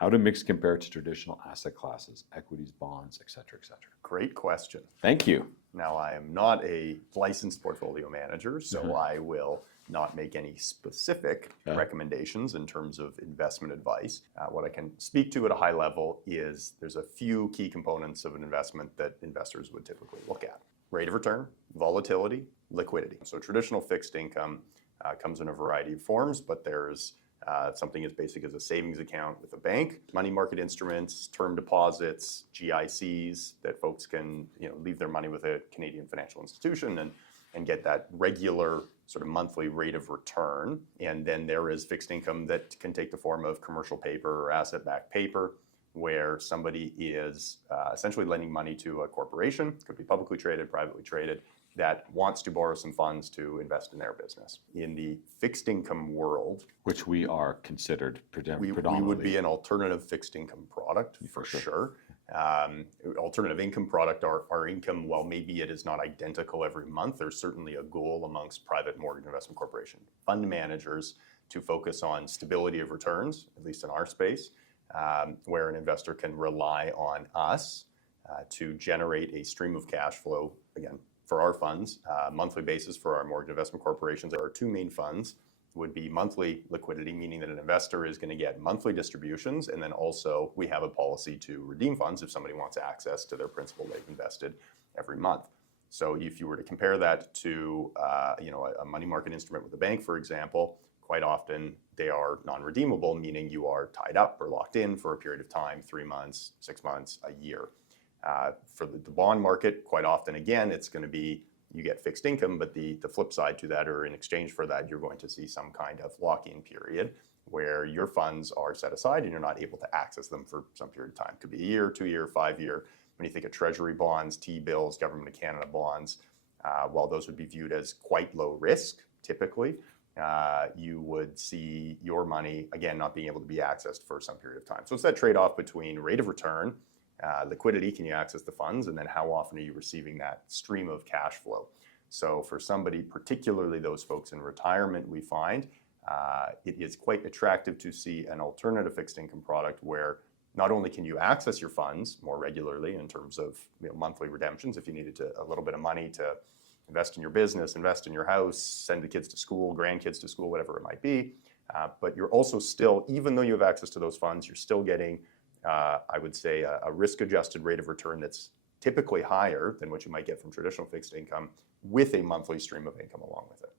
How do mix compare to traditional asset classes, equities, bonds, et cetera, et cetera? Great question. Thank you. Now, I am not a licensed portfolio manager, so I will not make any specific recommendations in terms of investment advice. What I can speak to at a high level is there's a few key components of an investment that investors would typically look at. Rate of return, volatility, liquidity. So traditional fixed income comes in a variety of forms, but there's something as basic as a savings account with a bank, money market instruments, term deposits, GICs that folks can leave their money with a Canadian financial institution and get that regular sort of monthly rate of return. And then there is fixed income that can take the form of commercial paper or asset-backed paper, where somebody is essentially lending money to a corporation, could be publicly traded, privately traded, that wants to borrow some funds to invest in their business. In the fixed income world, which we are considered predominantly. We would be an alternative fixed income product for sure. Alternative income product, our income, while maybe it is not identical every month, there's certainly a goal amongst private mortgage investment corporation fund managers to focus on stability of returns, at least in our space, where an investor can rely on us to generate a stream of cash flow, again, for our funds, monthly basis for our mortgage investment corporations. Our two main funds would be monthly liquidity, meaning that an investor is going to get monthly distributions, and then also we have a policy to redeem funds if somebody wants access to their principal they've invested every month. So if you were to compare that to a money market instrument with a bank, for example, quite often they are non-redeemable, meaning you are tied up or locked in for a period of time, 3 months, 6 months, a year. For the bond market, quite often, again, it's going to be you get fixed income, but the flip side to that, or in exchange for that, you're going to see some kind of lock-in period where your funds are set aside and you're not able to access them for some period of time. It could be a year, 2 year, 5 year. When you think of treasury bonds, T-bills, Government of Canada bonds, while those would be viewed as quite low risk, typically, you would see your money, again, not being able to be accessed for some period of time. So it's that trade-off between rate of return, liquidity, can you access the funds, and then how often are you receiving that stream of cash flow? So for somebody, particularly those folks in retirement, we find it is quite attractive to see an alternative fixed income product where not only can you access your funds more regularly in terms of monthly redemptions if you needed a little bit of money to invest in your business, invest in your house, send the kids to school, grandkids to school, whatever it might be, but you're also still, even though you have access to those funds, you're still getting I would say a risk-adjusted rate of return that's typically higher than what you might get from traditional fixed income with a monthly stream of income along with it.